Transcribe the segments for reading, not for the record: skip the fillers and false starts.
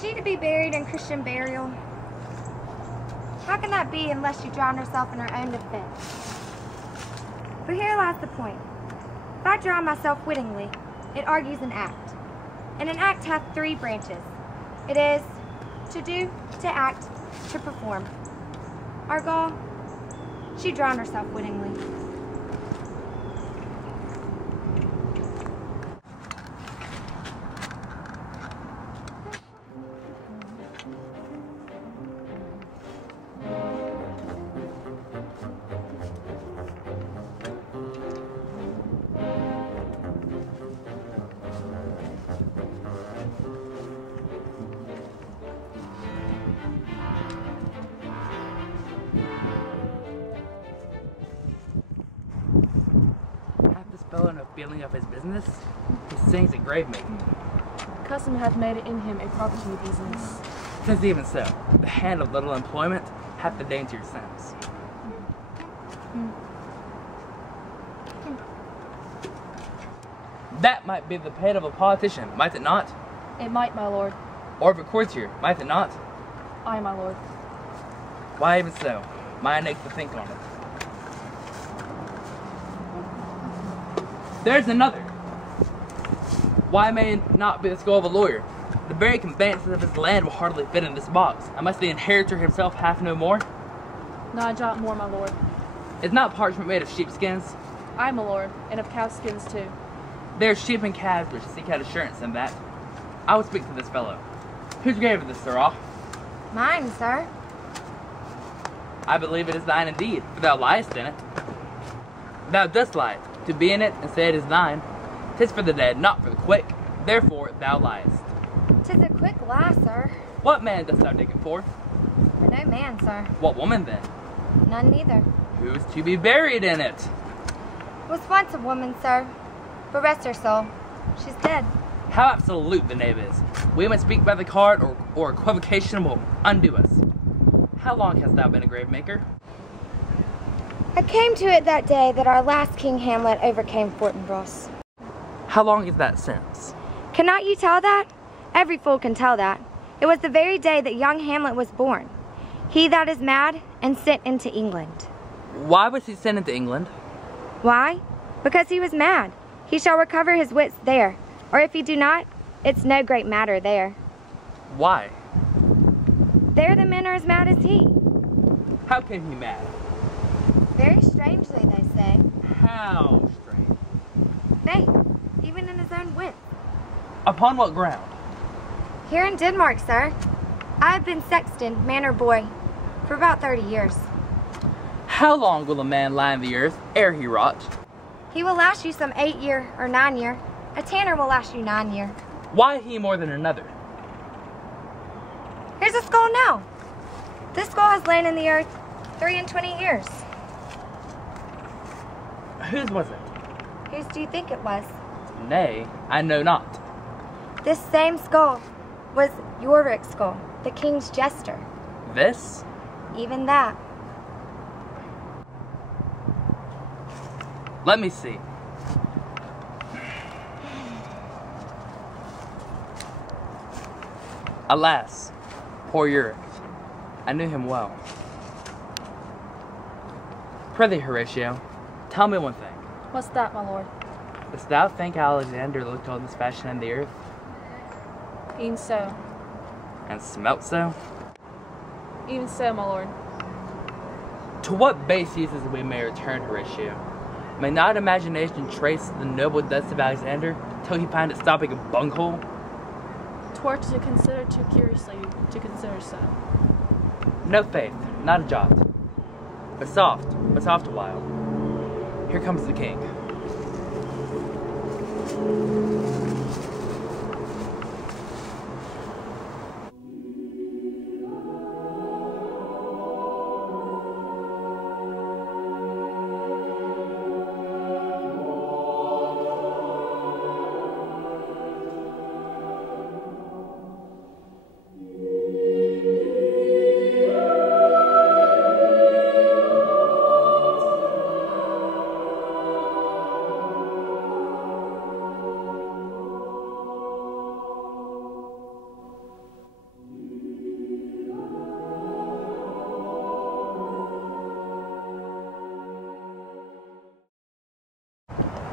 she to be buried in Christian burial? How can that be unless she drowned herself in her own defense? But here lies the point. If I drown myself wittingly, it argues an act. And an act hath three branches. It is to do, to act, to perform. Argal, she drowned herself wittingly. Fellow no feeling of his business, he sings at grave making. Custom hath made it in him a property business. Since even so, the hand of little employment hath the daintier sense. That might be the pate of a politician, might it not? It might, my lord. Or of a courtier, might it not? Aye, my lord. Why even so? Mine ache to think on it. There's another. Why may it not be the skull of a lawyer? The very conveyances of his land will hardly fit in this box, unless the inheritor himself hath no more. Not a jot more, my lord. Is not parchment made of sheepskins? Aye, my lord, and of cowskins too. There are sheep and calves which seek out assurance in that. I will speak to this fellow. Whose grave is this, sirrah? Mine, sir. I believe it is thine indeed, for thou liest in it. Thou dost lie, to be in it and say it is thine. 'Tis for the dead, not for the quick. Therefore thou liest. 'Tis a quick lie, sir. What man dost thou dig it for? For no man, sir. What woman then? None neither. Who is to be buried in it? Was once a woman, sir. But rest her soul, she's dead. How absolute the knave is. We must speak by the card, or equivocation will undo us. How long hast thou been a grave maker? I came to it that day that our last King Hamlet overcame Fortinbras. How long is that since? Cannot you tell that? Every fool can tell that. It was the very day that young Hamlet was born. He that is mad and sent into England. Why was he sent into England? Why? Because he was mad. He shall recover his wits there. Or if he do not, it's no great matter there. Why? There the men are as mad as he. How came he mad? Very strangely, they say. How strange? Faith, even in his own wit. Upon what ground? Here in Denmark, sir. I have been sexton, man or boy, for about 30 years. How long will a man lie in the earth ere he rot? He will last you some 8 year or 9 year. A tanner will last you 9 year. Why he more than another? Here's a skull now. This skull has lain in the earth 23 years. Whose was it? Whose do you think it was? Nay, I know not. This same skull was Yorick's skull, the king's jester. This? Even that. Let me see. Alas, poor Yorick. I knew him well. Prithee, Horatio, tell me one thing. What's that, my lord? Dost thou think Alexander looked on this fashion in the earth, Even so. and smelt so? Even so, my lord. To what base uses we may return, Horatio? May not imagination trace the noble deaths of Alexander till he find it stopping a bunghole? Twere to consider too curiously to consider so. No faith, not a jot. But soft a while. Here comes the king.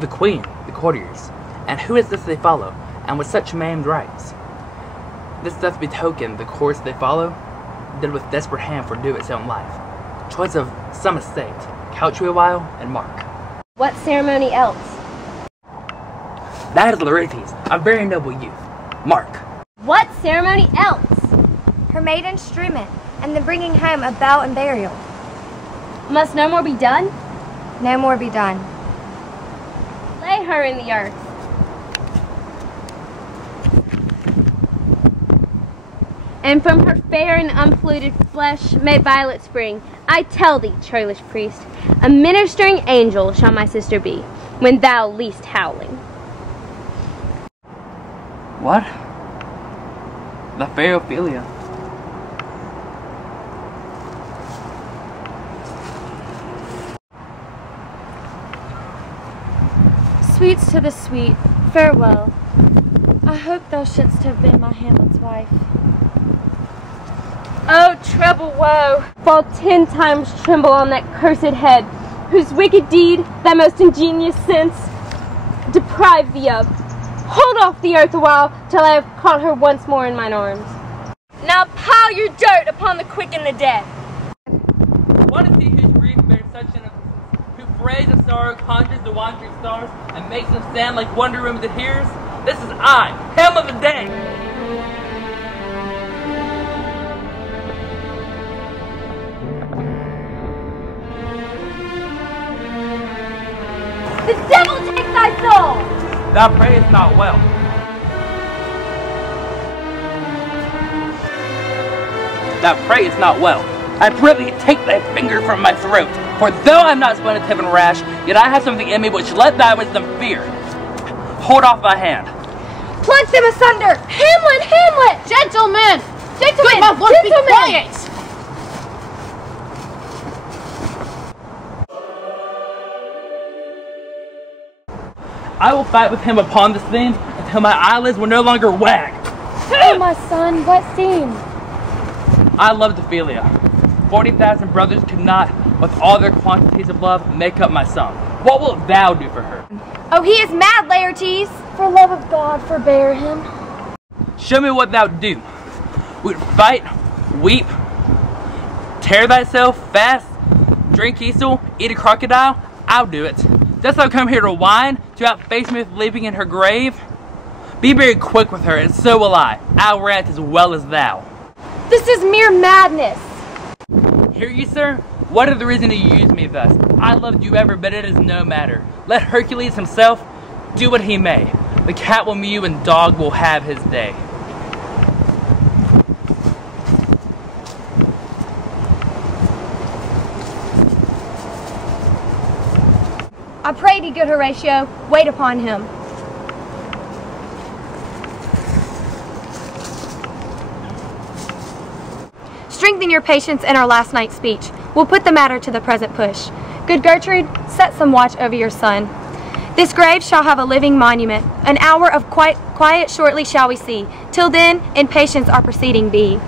The queen, the courtiers. And who is this they follow, and with such maimed rights? This doth betoken the course they follow, did with desperate hand fordo its own life. Choice of some estate, couch we a while, and mark. What ceremony else? That is Laertes, a very noble youth. Mark. What ceremony else? Her maiden instrument, and the bringing home of bell and burial. Must no more be done? No more be done. Lay her in the earth. And from her fair and unpolluted flesh may violets spring. I tell thee, churlish priest, a ministering angel shall my sister be, when thou least howling. What? The fair Ophelia. Sweets to the sweet, farewell. I hope thou shouldst have been my Hamlet's wife. Oh, treble woe! Fall 10 times tremble on that cursed head, whose wicked deed thy most ingenious sense deprive thee of. Hold off the earth a while, till I have caught her once more in mine arms. Now pile your dirt upon the quick and the dead. What is he whose grief bears such an who frays of sorrow, conjures the wandering stars, and makes them stand like wonder room that hears? This is I, Hamlet the Day! The devil take thy soul! Thou prayest not well. Thou prayest not well. I prithee take thy finger from my throat, for though I am not splendid and rash, yet I have something in me which let thy wisdom fear. Hold off thy hand. Plunge them asunder! Hamlet! Hamlet! Gentlemen! Gentlemen! My lord, be Gentlemen! quiet! I will fight with him upon this theme until my eyelids will no longer wag. Oh, my son, what scene? I loved Ophelia. 40,000 brothers could not, with all their quantities of love, make up my sum. What wilt thou do for her? Oh, he is mad, Laertes! For love of God, forbear him. Show me what thou do. Would fight, weep, tear thyself, fast, drink easel, eat a crocodile? I'll do it. Dost thou come here to whine, to outface me with leaping in her grave? Be very quick with her, and so will I. I'll rant as well as thou. This is mere madness! Hear ye, sir? What is the reason to use me thus? I loved you ever, but it is no matter. Let Hercules himself do what he may. The cat will mew and dog will have his day. I pray thee, good Horatio, wait upon him. Strengthen your patience in our last night's speech. We'll put the matter to the present push. Good Gertrude, set some watch over your son. This grave shall have a living monument. An hour of quiet shortly shall we see. Till then, in patience our proceeding be.